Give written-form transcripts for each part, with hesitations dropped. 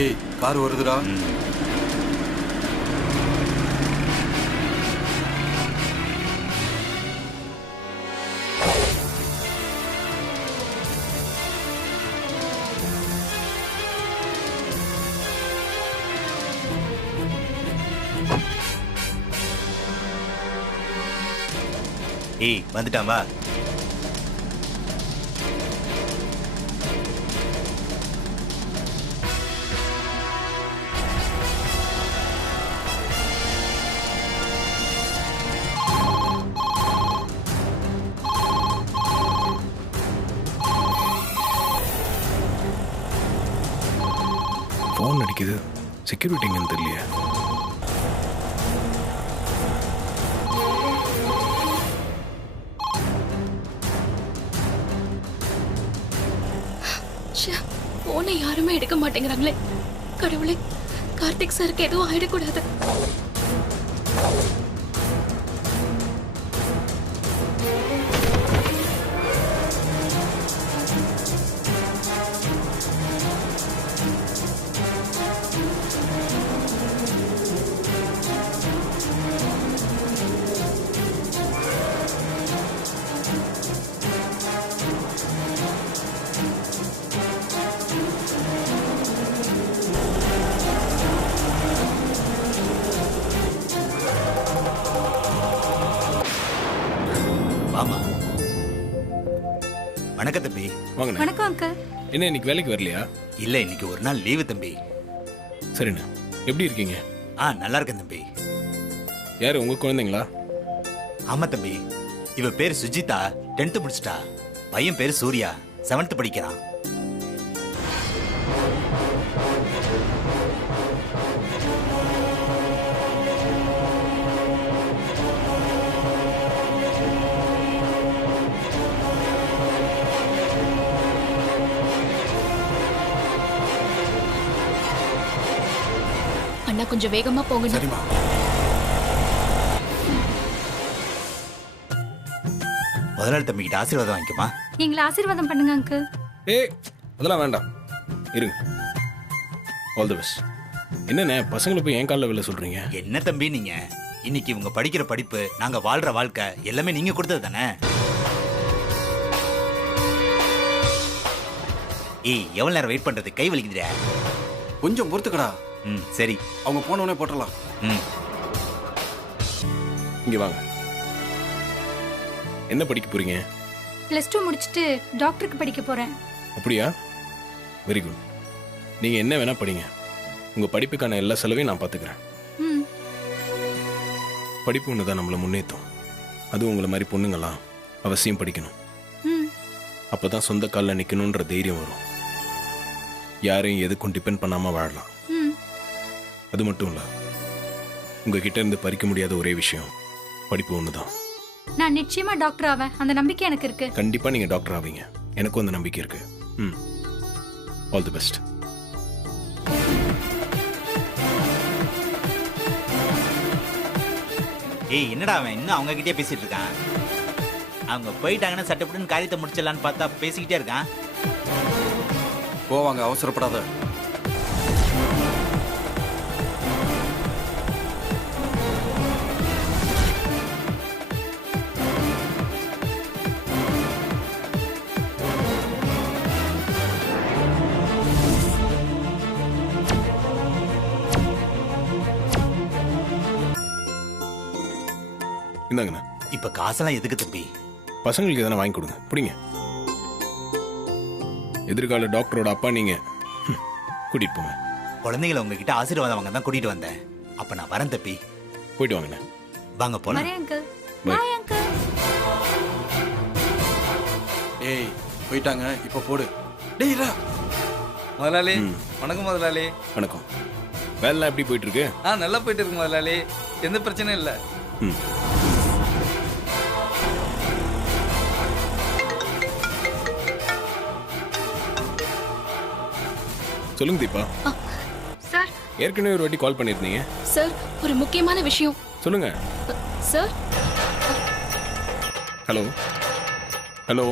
ஏய் கார் வருதுடா. ஏய் வந்துட்டான் வா. ஃபோன் அடிக்குது. செக்யூரிட்டிங்கன்னு தெரியலையே. போனை யாருமே எடுக்க மாட்டேங்கிறாங்களே. கடவுளே, கார்த்திக் சாருக்கு எதுவும் ஆயிடக்கூடாது. ஆமா. வணக்கம் தம்பி. வாங்கண்ணே. வணக்கம் அங்கிள். என்ன இன்னைக்கு வேலைக்கு வரலையா? இல்ல இன்னைக்கு ஒரு நாள் லீவு தம்பி. சரிண்ணே. எப்படி இருக்கீங்க? நல்லா இருக்கேன் தம்பி. யாரு உங்க குழந்தைங்களா? ஆமா தம்பி. இவ பேர் சுஜிதா, 10th முடிச்சிட்டா. பையன் பேரு சூர்யா, 7th படிக்கிறான். அண்ணா கொஞ்சம் வேகமா போங்க. சரிம்மா. முதலாளி தம்பி கிட்ட ஆசீர்வாதம் வாங்கிக்குமா. எங்களை ஆசீர்வாதம் பண்ணுங்க அங்கிள். ஏய் அதெல்லாம் வேண்டாம், இருங்க. All the best. என்னண்ணே பசங்களை போய் என் காலில் விழ சொல்றீங்க? என்ன தம்பி நீங்க, இன்னைக்கு இவங்க படிக்கிற படிப்பு, நாங்க வாழ்ற வாழ்க்கை எல்லாமே நீங்க கொடுத்தது தானே. ஏய் எவ்வளவு நேரம் வெயிட் பண்றது, கை வலிக்குதுடா. கொஞ்சம் பொறுத்துக்கடா. சரி. அவங்க போனவனே போட்டுடலாம். இங்க வாங்க. என்ன படிக்க போறீங்க? +2 முடிச்சிட்டு டாக்டருக்கு படிக்க போறேன். அப்படியா? Very good. நீங்க என்ன வேணா படிங்க, உங்க படிப்புக்கான எல்லா செலவையும் நான் பார்த்துக்கிறேன். படிப்பு ஒன்று தான் நம்மளை முன்னேற்றும். அதுவும் உங்களை மாதிரி பொண்ணுங்களாம் அவசியம் படிக்கணும். அப்பதான் சொந்த காலில் நிற்கணுன்ற தைரியம் வரும். யாரையும் எதுக்கும் டிபெண்ட் பண்ணாம வாழலாம். அது மட்டும் இல்ல, உங்ககிட்ட இருந்து பறிக்க முடியாத ஒரே விஷயம் படிப்பு ஒண்ணுதான். நான் நிச்சயமா டாக்டர் ஆவேன், அந்த நம்பிக்கை எனக்கு இருக்கு. கண்டிப்பா நீங்க டாக்டர் ஆவீங்க, எனக்கும் அந்த நம்பிக்கை இருக்கு. All the best. ஏய் என்னடா அவன் இன்னும் அவங்க கிட்டே பேசிட்டு இருக்கான். அவங்க போயிட்டாங்கன்னா சட்டப்பட்டுன்னு காரியத்தை முடிச்சிடலான்னு பார்த்தா பேசிக்கிட்டே இருக்கான். போவாங்க, அவசரப்படாத. இந்தாங்கண்ணா. இப்ப காசெல்லாம் எதுக்கு தம்பி? பசங்களுக்கு எதனா வாங்கி கொடுங்க, பிடிங்க. எதிர்கால டாக்டரோட அப்பா நீங்க, கூட்டிட்டு போங்க. குழந்தைகளை உங்ககிட்ட ஆசீர்வாதம் வாங்க தான் கூட்டிட்டு வந்தேன். அப்ப நான் வரேன் தம்பி. போயிட்டு வாங்கண்ணா. வாங்க போலாம். வரேன் அங்கிள். Bye. Bye uncle. ஏய் போயிட்டாங்க, இப்ப போடு. டேய் இரா. முதலாளி வணக்கம் முதலாளி. வணக்கம். வேலைலாம் எப்படி போயிட்டு இருக்கு? நல்லா போயிட்டு இருக்கு முதலாளி, எந்த பிரச்சனையும் இல்லை. சொல்லுங்க தீபா. சார். ஏற்கனவே ஒரு வாட்டி கால் பண்ணிருந்தீங்க. சார் ஒரு முக்கியமான விஷயம். சொல்லுங்க. சார். Hello hello.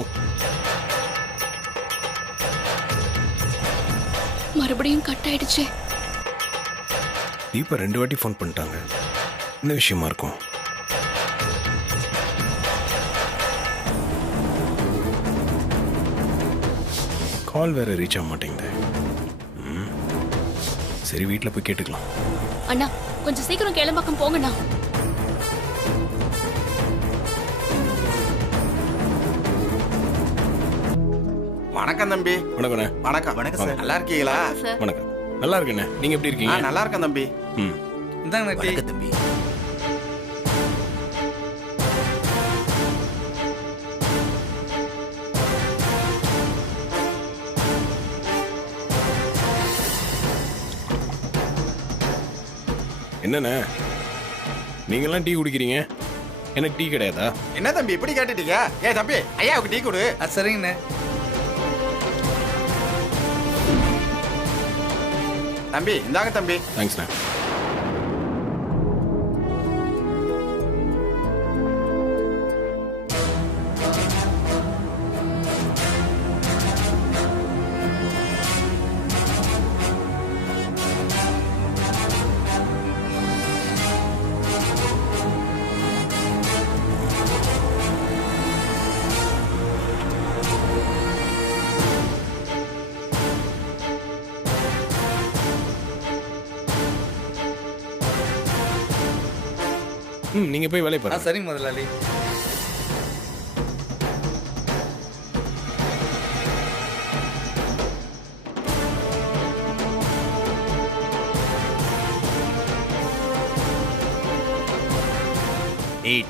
மறுபடியும் கட் ஆயிடுச்சு. தீபா 2 வாட்டி ஃபோன் பண்ணிட்டாங்க. என்ன விஷயமா இருக்கும்? கால் வேற ரீச் ஆக மாட்டேங்குது. சரி, வீட்டில் போய் கேட்டுக்கலாம். அண்ணா கொஞ்சம் சீக்கிரம் கேளம்பாக்கம் போங்கண்ணா. வணக்கம் தம்பி. வணக்கண்ணே. வணக்கம். வணக்கம் சார். நல்லா இருக்கீங்களா? வணக்கம். நல்லா இருக்கேண்ணே. நீங்க எப்படி இருக்கீங்க? நல்லா இருக்கேன் தம்பி. ம். இந்தாங்க டீ. வணக்கம் தம்பி. என்னண்ணே நீங்கெல்லாம் டீ குடிக்கிறீங்க, எனக்கு டீ கிடையாதா? என்ன தம்பி இப்படி கேட்டுட்டீங்க? தம்பி ஐயாவுக்கு டீ கொடு. சரிங்கண்ணே. தம்பி இந்தாங்க தம்பி. தேங்க்ஸ்ண்ணே. நீங்க போய் வேலையை பாருங்க. சரிங்க முதலாளி.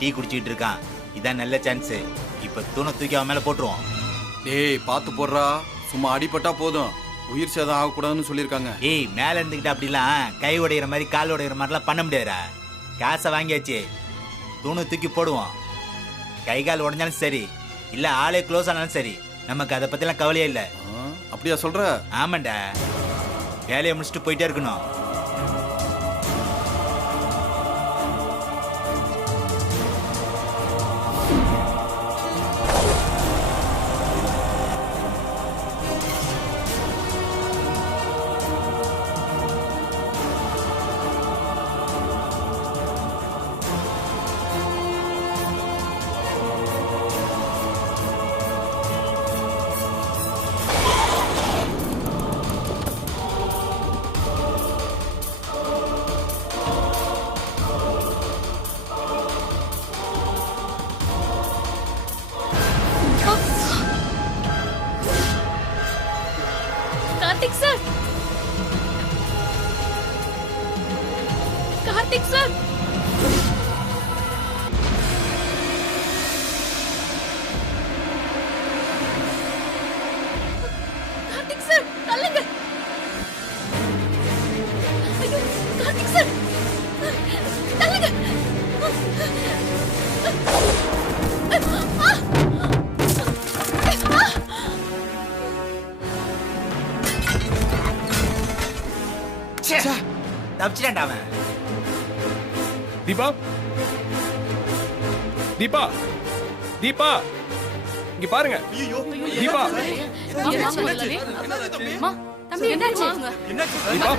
டீ குடிச்சிட்டு இருக்கான். இதான் நல்ல சான்ஸ். இப்ப தூணை தூக்கி அவன் மேல போட்டுருவோம். டேய் பார்த்து போடுறா. சும்மா அடிபட்டா போதும், உயிர் சேதம் ஆகக்கூடாதுன்னு சொல்லியிருக்காங்க. மேல இருந்துகிட்டு அப்படிலாம் கை உடையிற மாதிரி கால் உடையிற மாதிரிலாம் பண்ண முடியாதுடா. காசை வாங்கியாச்சு, தூணு தூக்கி போடுவோம். கை கால் உடஞ்சாலும் சரி, இல்ல ஆளே க்ளோஸ் ஆனாலும் சரி, நமக்கு அதை பத்திலாம் கவலையே இல்லை. அப்படியா சொல்ற? ஆமாண்டா, வேலையை முடிச்சுட்டு போயிட்டே இருக்கணும். Karthik sir, Karthik sir, Karthik sir தள்ளுங்க. ஐயோ கார்த்திக் சார் தள்ளுங்க. தப்பிச்சிட்டான்டா அவன். தீபா, தீபா, தீபா, இங்க பாருங்க. தீபா, தம்பி என்னாச்சு? தீபா,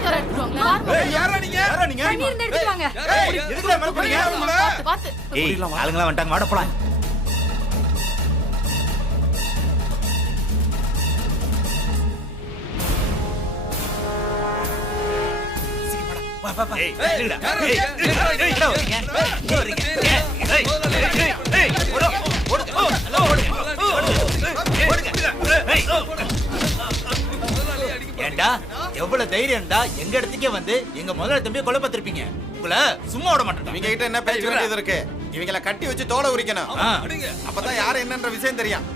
ஆளுங்களா வந்துட்டாங்க, வாட போலாம். ஏண்டா எவ்வளவு தைரியம் இருந்தா எங்க இடத்துக்கே வந்து எங்க முதல்ல தம்பியை கொலை பார்த்திருப்பீங்க. உங்களை சும்மா விட மாட்டேன். இவங்க கிட்ட என்ன பேச்சு வேண்டியது இருக்கு? இவங்களை கட்டி வச்சு தோலை உரிக்கணும். அப்பதான் யாரு என்னன்ற விஷயம் தெரியும்.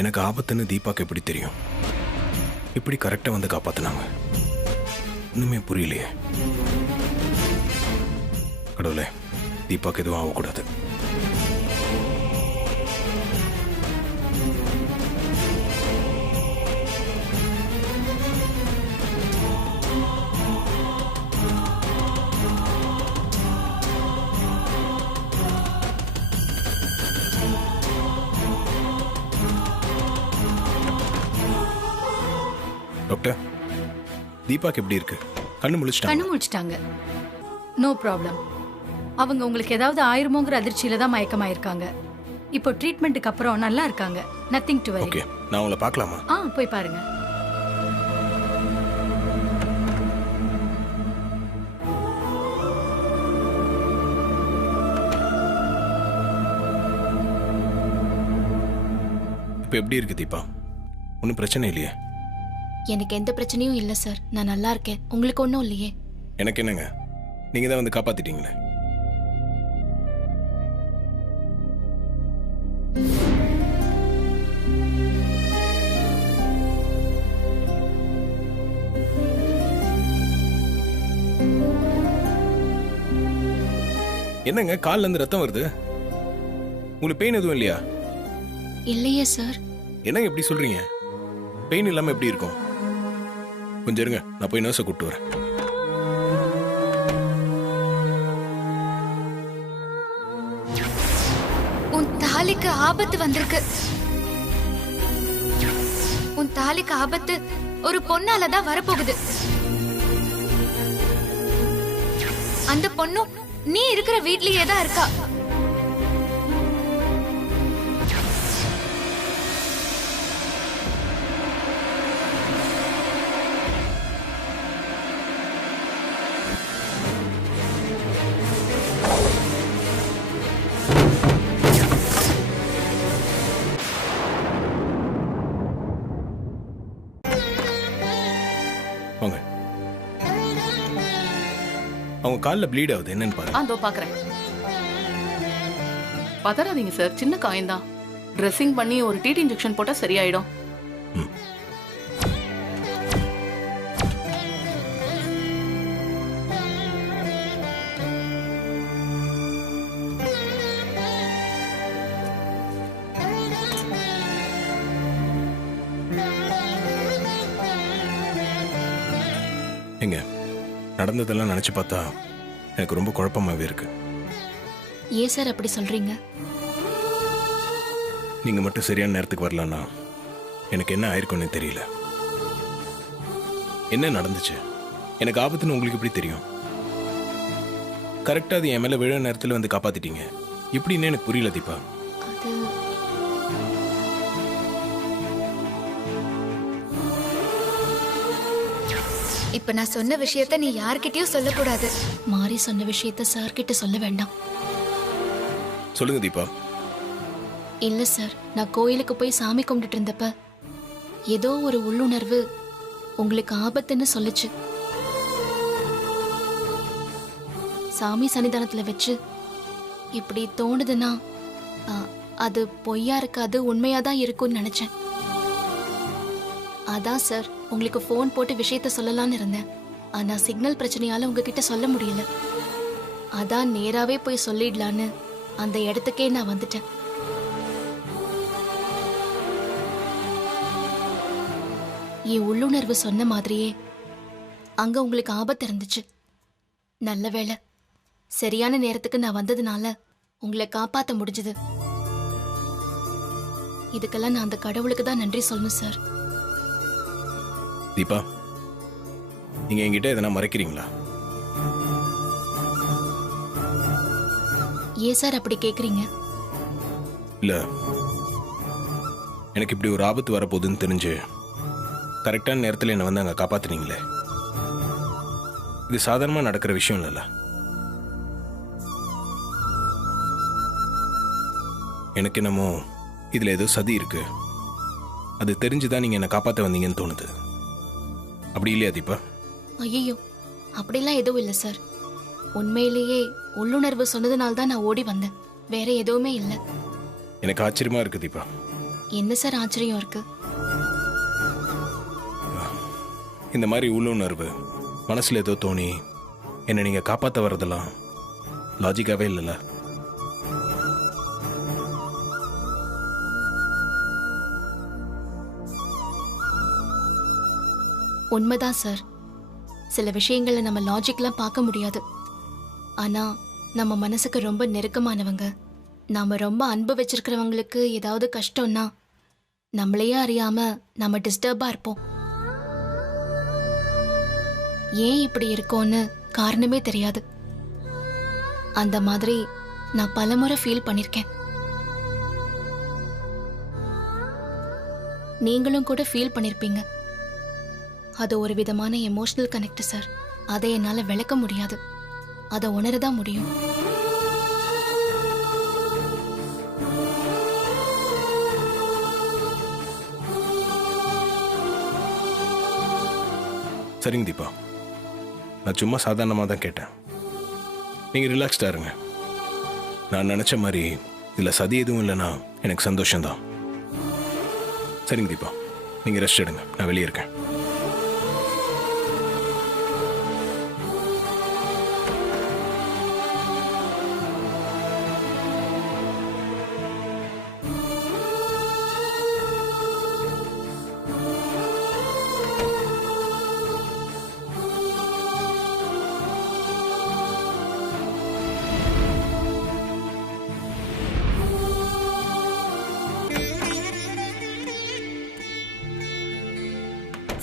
எனக்கு ஆபத்துன்னு தீபாக்கு எப்படி தெரியும்? இப்படி கரெக்டாக வந்து காப்பாத்தினாங்க. இன்னுமே புரியலையே. கடவுளே, தீபாக்கு எதுவும் ஆகக்கூடாது. டாக்டர், தீபாக்கு எப்படி இருக்கு? கண்ணு முழிச்சிட்டாங்க. No problem. அவங்க உங்களுக்கு ஏதாவது ஆயிருமோங்கிற அதிர்ச்சியில தான் மயக்கமாயிருக்காங்க. இப்போ ட்ரீட்மெண்ட்டுக்கு அப்புறம் நல்லா இருக்காங்க. Nothing to worry. ஓகே, நான் உங்களை பார்க்கலாமா? போய் பாருங்க. இப்போ எப்படி இருக்கு தீபா? ஒன்றும் பிரச்சனை இல்லையே? எனக்கு எந்த பிரச்சனையும் இல்ல சார். நான் நல்லா இருக்கேன். உங்களுக்கு ஒன்றும் இல்லையே? எனக்கு என்னங்க, நீங்க தான் வந்து காப்பாத்திட்டீங்களே. என்னங்க, கால்ல இருந்து ரத்தம் வருது. உங்களுக்கு பெயின் எதுவும் இல்லையா? இல்லையே சார். என்னங்க எப்படி சொல்றீங்க? பெயின் இல்லாம எப்படி இருக்கும்? கொஞ்சம் இருங்க, நான் போய் நர்ஸை கூப்பிட்டு வரேன். உன் தாலிக்கு ஆபத்து வந்திருக்கு. உன் தாலிக்கு ஆபத்து ஒரு பொண்ணாலதான் வரப்போகுது. அந்த பொண்ணும் நீ இருக்கிற வீட்லயே தான் இருக்கா. வாங்க. அவங்க கால்ல ப்ளீட் ஆகுது, என்னன்னு பாருங்க. அதோ பாக்குறேன். பதறாதீங்க சார், சின்ன காயம்தான். ட்ரெஸ்ஸிங் பண்ணி ஒரு டிடி இன்ஜெக்ஷன் போட்டா சரியாயிடும். எங்க நடந்ததெல்லாம் நினைச்சு பார்த்தா எனக்கு ரொம்ப குழப்பமாவே இருக்கு. ஏன் சார் அப்படி சொல்றீங்க? நீங்க மட்டும் சரியான நேரத்துக்கு வரலன்னா எனக்கு என்ன ஆயிருக்கும்னு தெரியல. என்ன நடந்துச்சு? எனக்கு ஆபத்துன்னு உங்களுக்கு எப்படி தெரியும்? கரெக்டா அது என் மேல விழ நேரத்துல வந்து காப்பாத்திட்டீங்க. எப்படின்னு எனக்கு புரியல தீபா. அது இப்ப நான் சொன்ன விஷயத்த நீ யார்கிட்டயும் சொல்லக்கூடாது. மாறி சொன்ன விஷயத்த சார் கிட்ட சொல்ல வேண்டாம். சொல்லுங்க தீபா. இல்ல சார், நான் கோயிலுக்கு போய் சாமி கும்பிட்டுட்டு இருந்தப்ப ஏதோ ஒரு உள்ளுணர்வு உங்களுக்கு ஆபத்துன்னு சொல்லுச்சு. சாமி சன்னிதானத்துல வச்சு இப்படி தோணுதுன்னா அது பொய்யா இருக்காது, உண்மையாதான் இருக்கும்னு நினைச்சேன். அதான் சார் உங்களுக்கு ஃபோன் போட்டு விஷயத்த சொல்லலாம்னு இருந்தேன். ஆனா சிக்னல் பிரச்சனையால உங்ககிட்ட சொல்ல முடியல. அதான் நேராவே போய் சொல்லிடலான்னு அந்த இடத்துக்கே நான் வந்துட்டேன். என் உள்ளுணர்வு சொன்ன மாதிரியே அங்க உங்களுக்கு ஆபத்து இருந்துச்சு. நல்ல வேளை சரியான நேரத்துக்கு நான் வந்ததுனால உங்களை காப்பாத்த முடிஞ்சது. இதுக்கெல்லாம் நான் அந்த கடவுளுக்கு தான் நன்றி சொல்லணும் சார். தீபா, நீங்க என்கிட்ட எதனா மறைக்கிறீங்களா? ஏன் சார் அப்படி கேக்குறீங்க? இல்ல, எனக்கு இப்படி ஒரு ஆபத்து வரப்போகுதுன்னு தெரிஞ்சு கரெக்டான நேரத்தில் என்னை வந்து அங்கே காப்பாத்துனீங்களே, இது சாதாரணமாக நடக்கிற விஷயம் இல்லைல்ல. எனக்கு என்னமோ இதில் ஏதோ சதி இருக்கு. அது தெரிஞ்சுதான் நீங்கள் என்னை காப்பாற்ற வந்தீங்கன்னு தோணுது. அப்படி இல்லையா தீபா? ஐயோ, அப்படிலாம் எதுவும் இல்லை சார். உண்மையிலேயே உள்ளுணர்வு சொன்னதுனால தான் நான் ஓடி வந்தேன். வேற எதுவுமே இல்லை. எனக்கு ஆச்சரியமா இருக்கு தீபா. என்ன சார் ஆச்சரியம் இருக்கு? இந்த மாதிரி உள்ளுணர்வு மனசுல ஏதோ தோணி என்னை நீங்க காப்பாற்ற வர்றதெல்லாம் லாஜிக்காவே இல்லைல்ல. உண்மைதான் சார். சில விஷயங்களை நம்ம லாஜிக்லாம் பார்க்க முடியாது. ஆனா நம்ம மனசுக்கு ரொம்ப நெருக்கமானவங்க, நாம ரொம்ப அன்பு வச்சிருக்கிறவங்களுக்கு ஏதாவது கஷ்டம்னா நம்மளையே அறியாம நம்ம டிஸ்டர்பா இருப்போம். ஏன் இப்படி இருக்கோன்னு காரணமே தெரியாது. அந்த மாதிரி நான் பலமுறை ஃபீல் பண்ணிருக்கேன். நீங்களும் கூட ஃபீல் பண்ணிருப்பீங்க. அது ஒரு விதமான எமோஷனல் கனெக்ட் சார். அதை என்னால விளக்க முடியாது, அதை உணரதான் முடியும். சரிங்க தீபா, நான் சும்மா சாதாரணமாக தான் கேட்டேன். நீங்கள் ரிலாக்ஸ்டாக இருங்க. நான் நினச்ச மாதிரி இதில் சதி எதுவும் இல்லைன்னா எனக்கு சந்தோஷம்தான். சரிங்க தீபா, நீங்கள் ரெஸ்ட் எடுங்க, நான் வெளியே இருக்கேன்.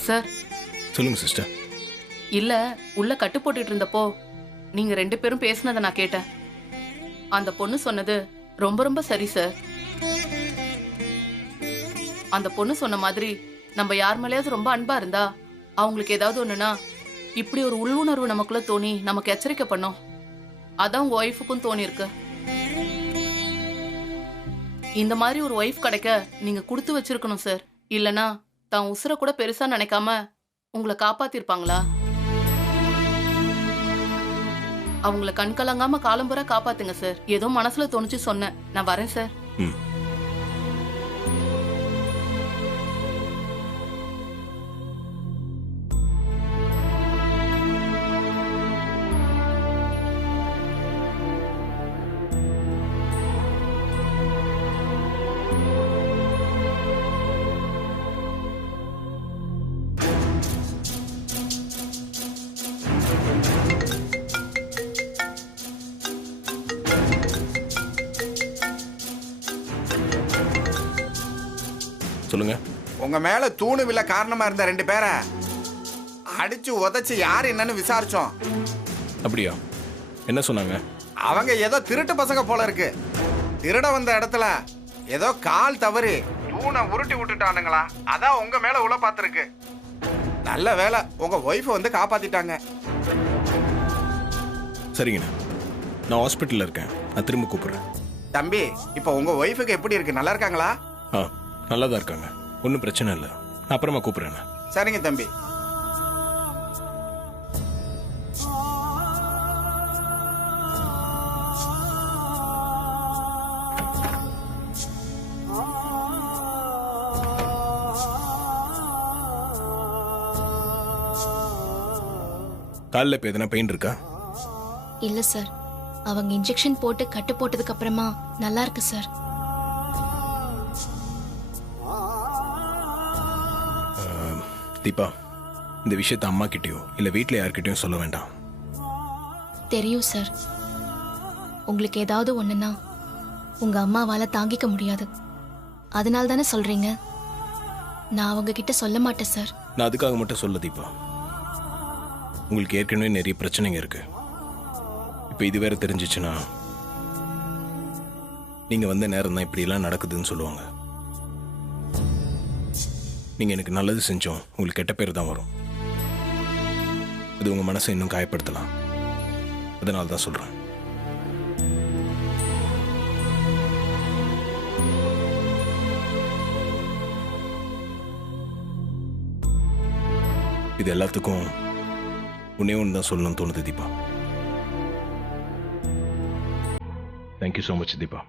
சார் சொல்லுங்க சிஸ்டர். இல்ல, உள்ள கட்டு போட்டுட்டு இருந்தப்போ நீங்க 2 பேரும் பேசுனதை நான் கேட்டேன். அந்த பொண்ணு சொன்னது ரொம்ப ரொம்ப சரி சார். அந்த பொண்ணு சொன்ன மாதிரி நம்ம யார் மேலேயாவது ரொம்ப அன்பா இருந்தா அவங்களுக்கு ஏதாவது ஒண்ணுனா இப்படி ஒரு உள்ளுணர்வு நமக்குள்ள தோணி நமக்கு எச்சரிக்கை பண்ணோம். அதான் உங்க ஒய்ஃபுக்கும் தோணி இருக்கு. இந்த மாதிரி ஒரு ஒய்ஃப் கிடைக்க நீங்க கொடுத்து வச்சிருக்கணும் சார். இல்லனா தான் உசுர கூட பெருசா நினைக்காம உங்களை காப்பாத்திருப்பாங்களா? அவங்கள கண் கலங்காம காலம்புற காப்பாத்துங்க சார். ஏதோ மனசுல தோணுச்சு சொன்னேன். நான் வரேன் சார். சொல்லுங்க. உங்க மேல தூணு விழ காரணமா இருந்த 2 பேரை அடிச்சு உதைச்சு யார் என்னன்னு விசாரிச்சோம். அப்படியா? என்ன சொன்னாங்க? அவங்க ஏதோ திருட்டு பசங்க போல இருக்கு. திருட வந்த இடத்துல ஏதோ கால் தவறி தூணை உருட்டி விட்டுட்டானுங்களா, அதான் உங்க மேல உள்ள பார்த்துருக்கு. நல்ல வேலை உங்க ஒய்ஃப் வந்து காப்பாத்திட்டாங்க. சரிங்கண்ணா, நான் ஹாஸ்பிட்டல்ல இருக்கேன். நான் திரும்ப கூப்பிடுறேன். தம்பி, இப்போ உங்க ஒய்ஃபுக்கு எப்படி இருக்கு? நல்லா இருக்காங்களா? நல்லா தான் இருக்காங்க, ஒன்றும் பிரச்சனை இல்லை. நான் அப்புறமா கூப்பிடுறேன். சரிங்க தம்பி. காலில் இப்போ எதனா பெயின் இருக்கா? இல்ல சார், அவங்க இன்ஜெக்ஷன் போட்டு கட்டு போட்டதுக்கு அப்புறமா நல்லா இருக்கு சார். தீபா, இந்த விஷயத்த அம்மா கிட்டயோ இல்ல வீட்ல யார்கிட்டயும் சொல்ல வேண்டாம். தெரியும் சார். உங்களுக்கு ஏதாவது ஒண்ணுன்னா உங்க அம்மாவால தாங்கிக்க முடியாது. அதனால தானே சொல்றீங்க. நான் அவங்க கிட்ட சொல்ல மாட்டேன் சார். நான் அதுக்காக மட்டும் சொல்ல தீபா. உங்களுக்கு ஏற்கனவே நிறைய பிரச்சனைங்க இருக்கு. இப்போ இது வேற தெரிஞ்சிச்சுன்னா நீங்க வந்த நேரம் தான் இப்படி எல்லாம் நடக்குதுன்னு சொல்லுவாங்க. நீங்க எனக்கு நல்லது செஞ்சோம் உங்களுக்கு கெட்ட பேர் தான் வரும். அது உங்க மனசை இன்னும் காயப்படுத்தலாம். அதனால தான் சொல்றேன். இது எல்லாத்துக்கும் ஒன்னே ஒன்று தான் சொல்லணும்னு தோணுது Deepa. Thank you so much Deepa.